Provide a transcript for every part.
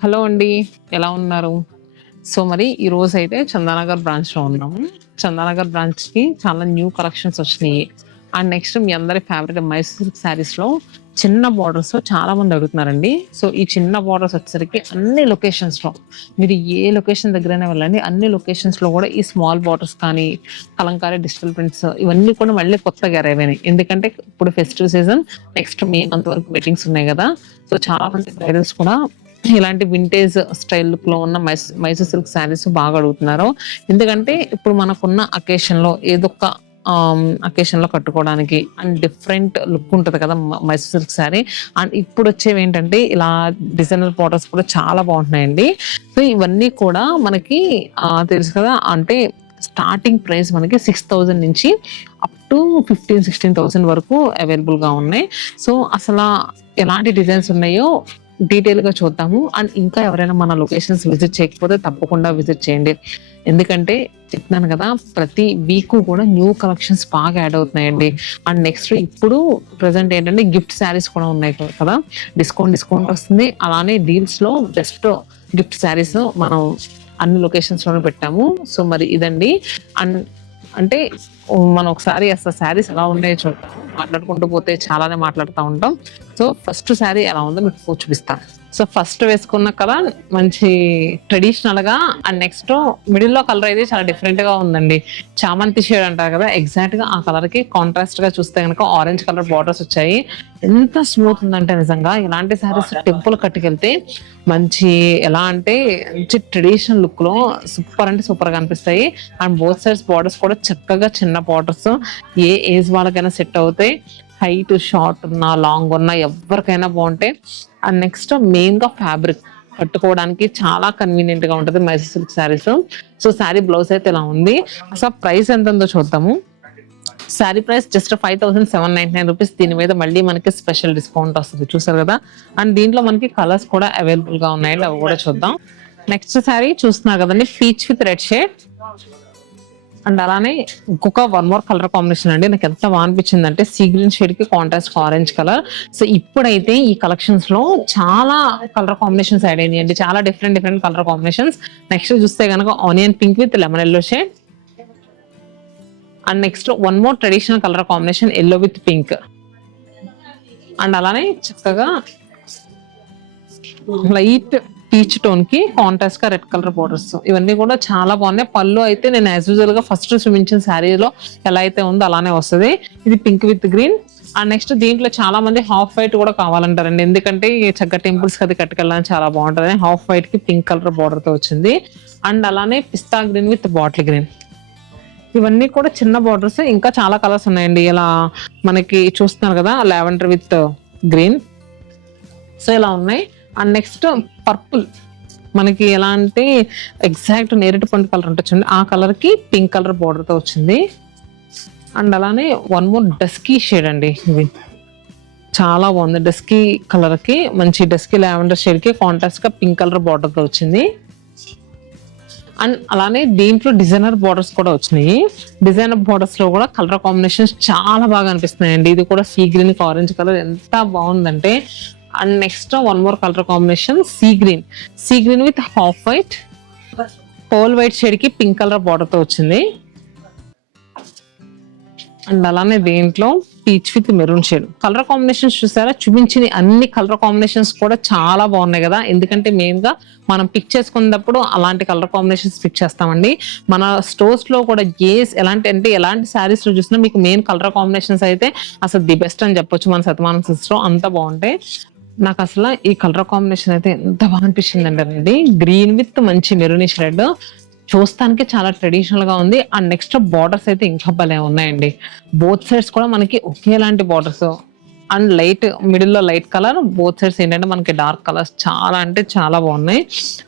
Hello అండి. ఎలా ఉన్నారు? సో, మరి ఈరోజైతే చందానగర్ బ్రాంచ్‌లో ఉన్నాము. చందానగర్ బ్రాంచ్‌కి చాలా న్యూ కలెక్షన్స్ వచ్చినియి. అండ్ నెక్స్ట్ మీ అందరి ఫేవరెట్ మైసూర్ సిల్క్ శారీస్‌లో చిన్న బోర్డర్స్ చాలామంది అడుగుతున్నారండి. సో, ఈ చిన్న బోర్డర్స్ వచ్చేసరికి అన్ని లొకేషన్స్‌లో మీరు ఏ లొకేషన్ దగ్గరైనా వెళ్ళండి. అన్ని లొకేషన్స్‌లో కూడా ఈ స్మాల్ బోర్డర్స్ కానీ, కలంకారీ డిజిటల్ ప్రింట్స్ ఇవన్నీ కూడా మళ్ళీ కొత్తగా అరైవ్ అయినాయి. ఎందుకంటే ఇప్పుడు festive season next May month వరకు వెడ్డింగ్స్ ఉన్నాయి గదా! సో, చాలా మంది బ్రైడల్స్ కూడా ఇలాంటి వింటేజ్ స్టైల్ లుక్‌లో ఉన్న మైసూర్ సిల్క్ శారీస్ బాగా అడుగుతున్నారు. ఎందుకంటే ఇప్పుడు మనకున్న అకేషన్‌లో ఏదొక అకేషన్‌లో కట్టుకోవడానికి అండ్ డిఫరెంట్ లుక్ ఉంటది కదా! మైసూర్ సిల్క్ శారీ. అండ్ ఇప్పుడొచ్చేవేంటంటే ఇలా డిజైనర్ బార్డర్స్ కూడా చాలా బాగుంటున్నాయండి. సో, ఇవన్నీ కూడా మనకి తెలుసు కదా! అంటే స్టార్టింగ్ ప్రైస్ మనకి 6,000 నుంచి అప్ టు 16,000 వరకు అవైలబుల్‌గా ఉన్నాయి. సో, ఎలాంటి డిజైన్స్ ఉన్నాయో డీటెయిల్‌గా చూద్దాము. అండ్ ఇంకా ఎవరైనా మన లొకేషన్స్ విజిట్ చేయకపోతే తప్పకుండా విజిట్ చేయండి. ఎందుకంటే చెప్తున్నాను కదా! ప్రతి వీకు కూడా న్యూ కలెక్షన్స్ బాగా యాడ్ అవుతున్నాయండి. అండ్ నెక్స్ట్ ఇప్పుడు ప్రెజెంట్ ఏంటంటే గిఫ్ట్ శారీస్ కూడా ఉన్నాయి కదా! డిస్కౌంట్ వస్తుంది. అలానే డీల్స్‌లో బెస్ట్ గిఫ్ట్ శారీస్ మనం అన్ని లొకేషన్స్‌లోనూ పెట్టాము. సో, మరి ఇదండి. అండ్ అంటే మనం ఒకసారి అసలు శారీస్ ఎలా ఉన్నాయో చూద్దాం. మాట్లాడుకుంటూ పోతే చాలానే మాట్లాడుతా ఉంటాం. సో, ఫస్ట్ శారీ ఎలా ఉందో మీకు చూపిస్తాను. సో, ఫస్ట్ వేసుకున్న కలర్ మంచి ట్రెడిషనల్‌గా అండ్ నెక్స్ట్ మిడిల్‌లో కలర్ అయితే చాలా డిఫరెంట్‌గా ఉందండి. చామంతి షేడ్ అంటారు కదా! ఎగ్జాక్ట్‌గా ఆ కలర్‌కి కాంట్రాస్ట్‌గా చూస్తే గనుక ఆరెంజ్ కలర్ బార్డర్స్ వచ్చాయి. ఎంత స్మూత్ ఉందంటే నిజంగా ఇలాంటి శారీస్ టెంపుల్ కట్టుకెళ్తే మంచి ఎలా అంటే మంచి ట్రెడిషనల్ లుక్‌లో సూపర్ అంటే సూపర్‌గా అనిపిస్తాయి. అండ్ బోత్ సైడ్స్ బార్డర్స్ కూడా చక్కగా చిన్న బార్డర్స్ ఏ ఏజ్ వాళ్ళకైనా సెట్ అవుతాయి. హైట్, షార్ట్ ఉన్నా, లాంగ్ ఉన్నా ఎవరికైనా బాగుంటాయి. అండ్ నెక్స్ట్ మెయిన్‌గా ఫ్యాబ్రిక్ కట్టుకోవడానికి చాలా కన్వీనియంట్ గా ఉంటది Mysore silk saris. So, sari blouse అయితే ఇలా ఉంది. అసలు ప్రైస్ ఎంత ఉందో చూద్దాము. Sari price just 5,799 rupees. దీని మీద మళ్ళీ మనకి స్పెషల్ డిస్కౌంట్ వస్తుంది చూసారు కదా! అండ్ దీంట్లో మనకి కలర్స్ కూడా అవైలబుల్ గా ఉన్నాయండి. అవి కూడా చూద్దాం. నెక్స్ట్ శారీ చూస్తున్నారు కదండి, peach with red shade. And అలానే ఇంకొక వన్ మోర్ కలర్ కాంబినేషన్ అండి. నాకు ఎంత బాగా అనిపించింది అంటే సీ గ్రీన్ షేడ్ కి కాంట్రాస్ట్ ఆరెంజ్ కలర్. సో, ఇప్పుడైతే ఈ కలెక్షన్స్ లో చాలా కలర్ కాంబినేషన్స్ యాడ్ అయినాయండి. చాలా డిఫరెంట్ కలర్ కాంబినేషన్స్. నెక్స్ట్ చూస్తే కనుక onion pink with lemon yellow shade. And next one more traditional colour combination yellow with pink. And అలానే చక్కగా లైట్ పీచ్ టోన్ కి కాంట్రాస్ట్ గా రెడ్ కలర్ బోర్డర్స్. ఇవన్నీ కూడా చాలా బాగున్నాయి. పళ్ళు అయితే నేను యాజ్ యూజువల్ గా ఫస్ట్ చూపించిన శారీలో ఎలా అయితే ఉందో అలానే వస్తుంది. ఇది pink with green. And next దీంట్లో చాలా మంది హాఫ్ వైట్ కూడా కావాలంటారండి. ఎందుకంటే చక్కగా టెంపుల్స్ కి అది కట్టుకెళ్ళడానికి చాలా బాగుంటుంది. హాఫ్ వైట్ కి పింక్ కలర్ బోర్డర్ తో వచ్చింది. అండ్ అలానే పిస్తా గ్రీన్ విత్ బాటిల్ గ్రీన్. ఇవన్నీ కూడా చిన్న బార్డర్స్. ఇంకా చాలా కలర్స్ ఉన్నాయండి. ఇలా మనకి చూస్తున్నారు కదా, లావెండర్ విత్ గ్రీన్. సో, ఇలా ఉన్నాయి. అండ్ నెక్స్ట్ పర్పుల్ మనకి ఎలా అంటే ఎగ్జాక్ట్ నేరేడు పండు కలర్ ఉంటుంది, ఆ కలర్ కి పింక్ కలర్ బోర్డర్ తో వచ్చింది. అండ్ అలానే వన్ మోర్ డస్కీ షేడ్ అండి. ఇది చాలా బాగుంది. డస్కీ కలర్ కి మంచి డస్కీ లావెండర్ షేడ్ కి కాంట్రాస్ట్ గా పింక్ కలర్ బోర్డర్ తో వచ్చింది. అండ్ అలానే దీంట్లో డిజైనర్ బార్డర్స్ కూడా వచ్చినాయి. డిజైనర్ బార్డర్స్ లో కూడా కలర్ కాంబినేషన్స్ చాలా బాగా అనిపిస్తున్నాయండి. ఇది కూడా సీ గ్రీన్ కి ఆరెంజ్ కలర్ ఎంత బాగుందంటే. And next one more colour combination sea green with half white, pearl white shade కి పింక్ కలర్ బార్డర్ తో వచ్చింది. అండ్ అలానే దీంట్లో peach with maroon shade colour combinations చూసారా. చూపించిన అన్ని కలర్ కాంబినేషన్స్ కూడా చాలా బాగున్నాయి కదా. ఎందుకంటే మెయిన్ గా మనం పిక్ చేసుకున్నప్పుడు అలాంటి కలర్ కాంబినేషన్స్ పిక్ చేస్తామండి. మన స్టోర్స్ లో కూడా ఎలాంటి శారీస్ లో చూసినా మీకు మెయిన్ కలర్ కాంబినేషన్స్ అయితే అసలు ది బెస్ట్ అని చెప్పొచ్చు. మన శతమానం సిల్క్స్ లో అంత బాగుంటాయి. నాకు అసలు ఈ కలర్ కాంబినేషన్ అయితే ఎంత బాగా అనిపించింది అంటే గ్రీన్ విత్ మంచి మెరూనిష్ రెడ్. చూస్తానికి చాలా ట్రెడిషనల్ గా ఉంది. అండ్ నెక్స్ట్ బార్డర్స్ అయితే ఇంకా భలే ఉన్నాయండి. బోత్ సైడ్స్ కూడా మనకి ఒకేలాంటి బార్డర్స్. అండ్ లైట్ మిడిల్ లో లైట్ కలర్, బోత్ సైడ్స్ ఏంటంటే మనకి డార్క్ కలర్స్ చాలా అంటే చాలా బాగున్నాయి.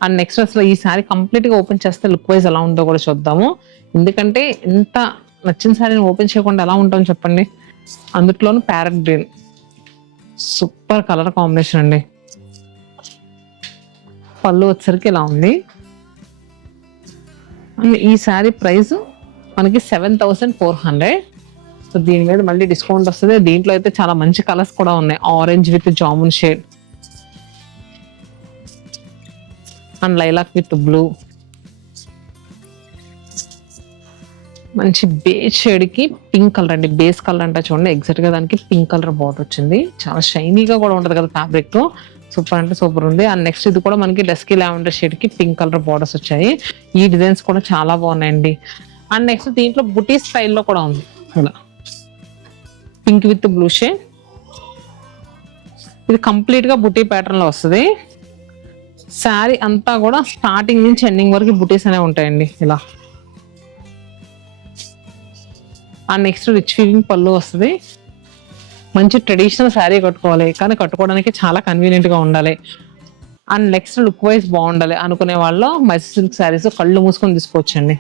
అండ్ నెక్స్ట్ అసలు ఈ శారీ కంప్లీట్ గా ఓపెన్ చేస్తే లుక్ వైజ్ ఎలా ఉందో కూడా చూద్దాము. ఎందుకంటే ఎంత నచ్చిన శారీని ఓపెన్ చేయకుండా ఎలా ఉంటాం చెప్పండి. అందులోను parrot green super colour combination అండి. పళ్ళు వచ్చరికి ఇలా ఉంది. ఈ శారీ ప్రైస్ మనకి 7,400. సో, దీని మీద మళ్ళీ డిస్కౌంట్ వస్తుంది. దీంట్లో అయితే చాలా మంచి కలర్స్ కూడా ఉన్నాయి. Orange with jamun shade, and lilac with blue, మంచి బేస్ షేడ్ కి పింక్ కలర్ అండి. బేస్ కలర్ అంటే చూడండి ఎగ్జాక్ట్ గా దానికి పింక్ కలర్ బార్డర్ వచ్చింది. చాలా షైనీగా కూడా ఉంటది కదా ఫ్యాబ్రిక్. సూపర్ అంటే సూపర్ ఉంది. అండ్ నెక్స్ట్ ఇది కూడా మనకి డస్కీ లావెండర్ షేడ్ కి పింక్ కలర్ బార్డర్స్ వచ్చాయి. ఈ డిజైన్స్ కూడా చాలా బాగున్నాయండి. అండ్ నెక్స్ట్ దీంట్లో బుటీ స్టైల్లో కూడా ఉంది. ఇలా పింక్ విత్ బ్లూ షేడ్, ఇది కంప్లీట్ గా బుటీ ప్యాటర్న్ లో వస్తుంది. శారీ అంతా కూడా స్టార్టింగ్ నుంచి ఎండింగ్ వరకు బుటీస్ అనేవి ఉంటాయండి ఇలా. అండ్ నెక్స్ట్ రిచ్ వీవింగ్ పళ్ళు వస్తుంది. మంచి ట్రెడిషనల్ శారీ కట్టుకోవాలి కానీ కట్టుకోవడానికి చాలా కన్వీనియంట్ గా ఉండాలి. అండ్ నెక్స్ట్ లుక్ వైజ్ బాగుండాలి అనుకునే వాళ్ళు మైసూర్ సిల్క్ శారీస్ కళ్ళు మూసుకొని తీసుకోవచ్చండి.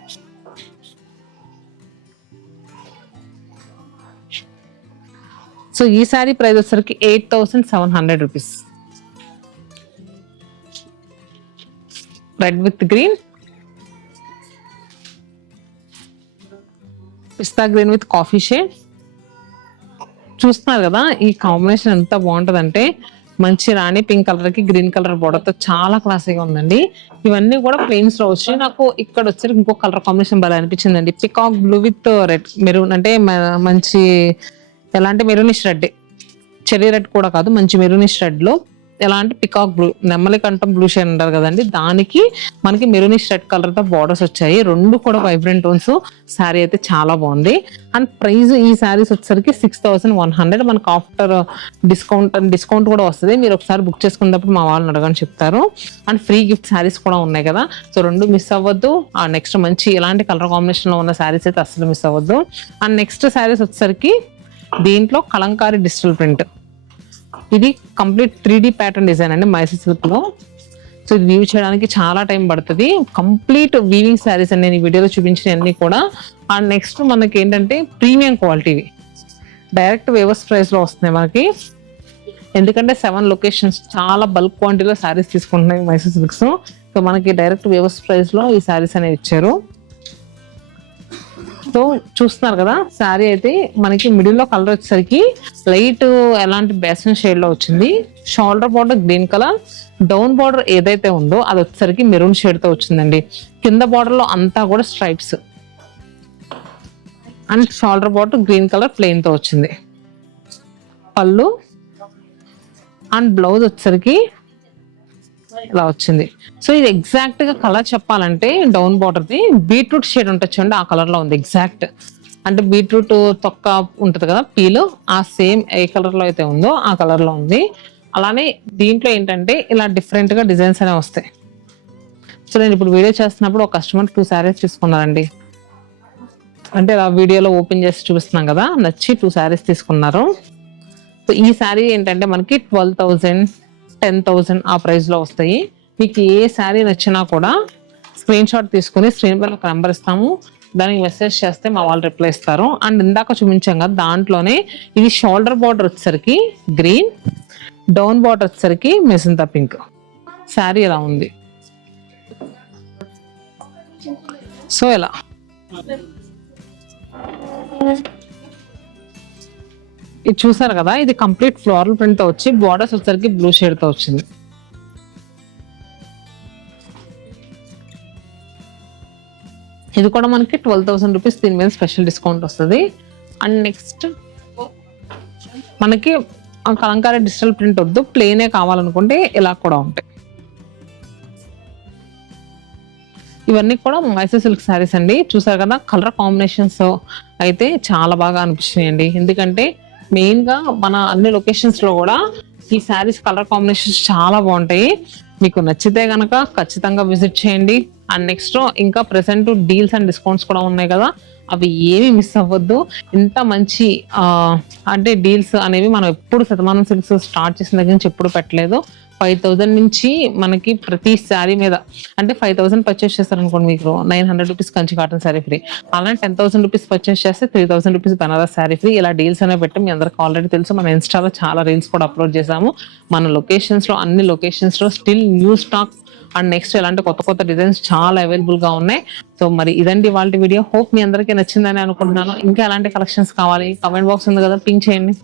సో ఈ శారీ ప్రైస్ వచ్చేసరికి 8,700 rupees. Red with green, pista green with coffee shade. చూస్తున్నారు కదా ఈ కాంబినేషన్ ఎంత బాగుంటదంటే మంచి రాణి పింక్ కలర్ కి గ్రీన్ కలర్ బోర్డర్ తో చాలా క్లాసీగా ఉందండి. ఇవన్నీ కూడా ప్లెయిన్స్ లో వచ్చి నాకు ఇక్కడ వచ్చి ఇంకో కలర్ కాంబినేషన్ బాగా అనిపించిందండి. Peacock blue with red maroon, అంటే మంచి ఎలాంటి మెరూనిష్ రెడ్, చెరీ రెడ్ కూడా కాదు, మంచి మెరూనిష్ రెడ్ లో ఎలాంటి పికాక్ బ్లూ, నెమ్మలి కంఠం బ్లూ షేడ్ అంటారు కదండి, దానికి మనకి మెరూనిష్ రెడ్ కలర్ తో బార్డర్స్ వచ్చాయి. రెండు కూడా వైబ్రెంట్ టోన్స్. శారీ అయితే చాలా బాగుంది. అండ్ ప్రైస్ ఈ శారీస్ వచ్చేసరికి 6,100. మనకు ఆఫ్టర్ డిస్కౌంట్ కూడా వస్తుంది. మీరు ఒకసారి బుక్ చేసుకున్నప్పుడు మా వాళ్ళని అడగని చెప్తారు. అండ్ ఫ్రీ గిఫ్ట్ శారీస్ కూడా ఉన్నాయి కదా, సో రెండు మిస్ అవ్వద్దు. అండ్ నెక్స్ట్ మంచి ఇలాంటి కలర్ కాంబినేషన్ లో ఉన్న శారీస్ అయితే అస్సలు మిస్ అవ్వద్దు. అండ్ నెక్స్ట్ శారీస్ వచ్చేసరికి దీంట్లో కలంకారీ డిజిటల్ ప్రింట్, ఇది కంప్లీట్ 3D ప్యాటర్న్ డిజైన్ అండి మైసూర్ సిల్క్ లో. సో ఇది వీవ్ చేయడానికి చాలా టైం పడుతుంది. కంప్లీట్ వీవింగ్ శారీస్ అండి నేను ఈ వీడియోలో చూపించిన అన్ని కూడా. అండ్ నెక్స్ట్ మనకి ఏంటంటే ప్రీమియం క్వాలిటీవి డైరెక్ట్ వేవర్స్ ప్రైస్ లో వస్తున్నాయి మనకి. ఎందుకంటే 7 లొకేషన్స్ చాలా బల్క్ క్వాంటిటీలో శారీస్ తీసుకుంటున్నాయి మైసూర్ సిల్క్స్. సో మనకి డైరెక్ట్ వేవర్స్ ప్రైస్ లో ఈ శారీస్ అనేవి ఇచ్చారు. సో చూస్తున్నారు కదా శారీ అయితే మనకి మిడిల్ లో కలర్ వచ్చేసరికి లైట్ ఎలాంటి బేసన్ షేడ్ లో వచ్చింది. Shoulder border green colour, down border ఏదైతే ఉందో అది వచ్చేసరికి మెరూన్ షేడ్ తో వచ్చిందండి. కింద బార్డర్ లో అంతా కూడా stripes and shoulder border green colour plain తో వచ్చింది. పళ్ళు అండ్ బ్లౌజ్ వచ్చేసరికి ఇలా వచ్చింది. సో ఇది ఎగ్జాక్ట్ గా కలర్ చెప్పాలంటే down border the beetroot shade ఉంటుంది చూడండి, ఆ కలర్ లో ఉంది ఎగ్జాక్ట్. అంటే బీట్రూట్ తొక్క ఉంటది కదా పీలు, ఆ సేమ్ ఏ కలర్ లో అయితే ఉందో ఆ కలర్ లో ఉంది. అలానే దీంట్లో ఏంటంటే ఇలా డిఫరెంట్ గా డిజైన్స్ అనేవి వస్తాయి. సో నేను ఇప్పుడు వీడియో చేస్తున్నప్పుడు ఒక కస్టమర్ 2 శారీస్ తీసుకున్నారండి. అంటే ఇలా వీడియోలో ఓపెన్ చేసి చూపిస్తున్నాం కదా, నచ్చి 2 శారీస్ తీసుకున్నారు. సో ఈ శారీ ఏంటంటే మనకి 12,000 10,000 ఆ ప్రైస్ లో వస్తాయి. మీకు ఏ శారీ నచ్చినా కూడా స్క్రీన్ షాట్ తీసుకుని స్క్రీన్ పైన ఒక నెంబర్ ఇస్తాము, దానికి మెసేజ్ చేస్తే మా వాళ్ళు రిప్లై ఇస్తారు. అండ్ ఇందాక చూపించాం కదా దాంట్లోనే ఇది షోల్డర్ బార్డర్ వచ్చేసరికి గ్రీన్, డౌన్ బార్డర్ వచ్చేసరికి మెజంతా పింక్. శారీ ఎలా ఉంది. సో ఎలా ఇది చూసారు కదా, ఇది కంప్లీట్ ఫ్లోరల్ ప్రింట్ తో వచ్చి బార్డర్స్ వచ్చేసరికి బ్లూ షేడ్ తో వచ్చింది. ఇది కూడా మనకి 12,000 రూపీస్. దీని మీద స్పెషల్ డిస్కౌంట్ వస్తుంది. అండ్ నెక్స్ట్ మనకి కలంకారీ డిజిటల్ ప్రింట్ వద్దు, ప్లేనే కావాలనుకుంటే ఇలా కూడా ఉంటాయి. ఇవన్నీ కూడా మైసూర్ సిల్క్ శారీస్ అండి. చూసారు కదా కలర్ కాంబినేషన్స్ అయితే చాలా బాగా అనిపిస్తున్నాయండి. ఎందుకంటే మెయిన్ గా మన అన్ని లొకేషన్స్ లో కూడా ఈ శారీస్ కలర్ కాంబినేషన్స్ చాలా బాగుంటాయి. మీకు నచ్చితే గనక ఖచ్చితంగా విజిట్ చేయండి. అండ్ నెక్స్ట్ ఇంకా ప్రెసెంట్ డీల్స్ అండ్ డిస్కౌంట్స్ కూడా ఉన్నాయి కదా, అవి ఏమి మిస్ అవ్వద్దు. ఇంత మంచి అంటే డీల్స్ అనేవి మనం ఎప్పుడు శతమానం సిల్క్స్ స్టార్ట్ చేసిన దగ్గర నుంచి ఎప్పుడు పెట్టలేదు. 5,000 నుంచి మనకి ప్రతి శారీ మీద అంటే 5,000 పర్చేస్ చేస్తారనుకోండి, మీకు 900 rupees Kanchi cotton sari free. అలానే 10,000 రూపీస్ పర్చేస్ చేస్తే 3,000 రూపీస్ బనారస్ శారీ ఫ్రీ. ఇలా డీల్స్ అనేవి పెట్టి మీ అందరికి ఆల్రెడీ తెలుసు. మన ఇన్స్టాలో చాలా రీల్స్ కూడా అప్లోడ్ చేసాము. మన లొకేషన్స్ లో అన్ని లొకేషన్స్ లో still new stock and next ఇలాంటి కొత్త కొత్త డిజైన్స్ చాలా అవైలబుల్ గా ఉన్నాయి. సో మరి ఇదండి వాళ్ళ వీడియో. హోప్ మీ అందరికీ నచ్చిందని అనుకుంటున్నాను. ఇంకా ఎలాంటి కలెక్షన్స్ కావాలి, కమెంట్ బాక్స్ ఉంది కదా, పింక్ చేయండి.